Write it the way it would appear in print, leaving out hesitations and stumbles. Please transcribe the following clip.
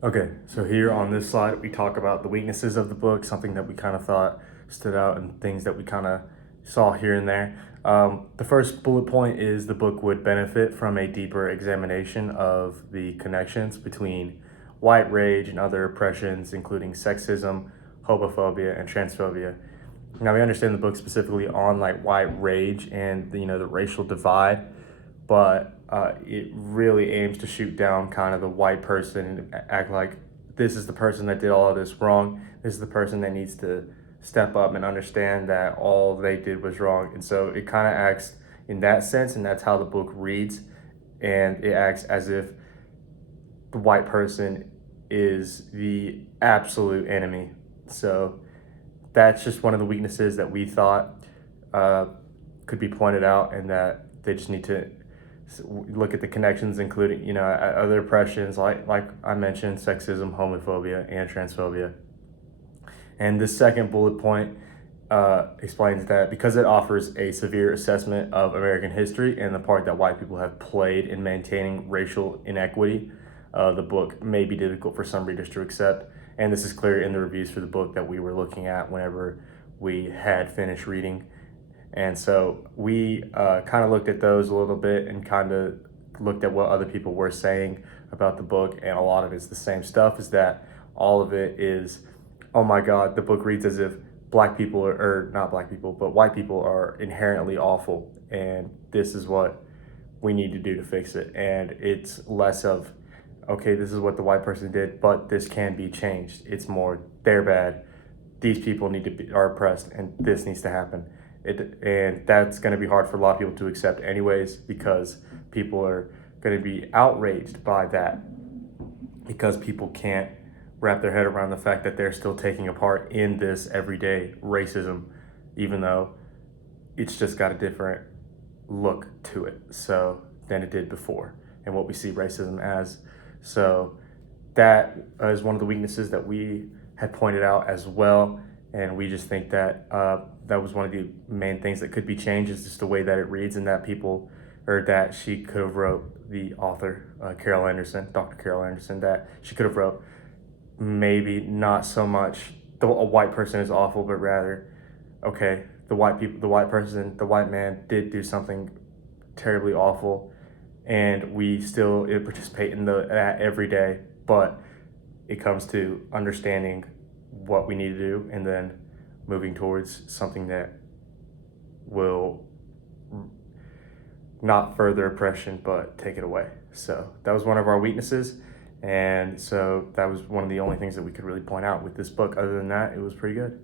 Okay, so here on this slide, we talk about the weaknesses of the book, something that we kind of thought stood out, and things that we kind of saw here and there. The first bullet point is the book would benefit from a deeper examination of the connections between white rage and other oppressions, including sexism, homophobia, and transphobia. Now we understand the book specifically on like white rage and the racial divide, but it really aims to shoot down kind of the white person and act like this is the person that did all of this wrong. This is the person that needs to step up and understand that all they did was wrong. And so it kind of acts in that sense, and that's how the book reads. And it acts as if the white person is the absolute enemy. So that's just one of the weaknesses that we thought uh, could be pointed out, and that they just need to look at the connections, including other oppressions like I mentioned, sexism, homophobia, and transphobia. And this second bullet point explains that because it offers a severe assessment of American history and the part that white people have played in maintaining racial inequity, the book may be difficult for some readers to accept. And this is clear in the reviews for the book that we were looking at whenever we had finished reading. And so we kind of looked at those a little bit and kind of looked at what other people were saying about the book. And a lot of it's the same stuff, is that all of it is, oh my God, the book reads as if black people or not black people, but white people are inherently awful. And this is what we need to do to fix it. And it's less of, okay, this is what the white person did, but this can be changed. It's more, they're bad. These people are oppressed, and this needs to happen. And that's going to be hard for a lot of people to accept, anyways, because people are going to be outraged by that, because people can't wrap their head around the fact that they're still taking a part in this everyday racism, even though it's just got a different look to it so than it did before, and what we see racism as. So that is one of the weaknesses that we had pointed out as well, and we just think that that was one of the main things that could be changed, is just the way that it reads, and that people, or that she could have wrote, the author, Carol Anderson, Dr. Carol Anderson, that she could have wrote maybe not so much a white person is awful, but rather, okay, the white man did do something terribly awful, and we still participate in that every day, but it comes to understanding what we need to do, and then moving towards something that will not further oppression but take it away. So that was one of our weaknesses, and so that was one of the only things that we could really point out with this book. Other than that, it was pretty good.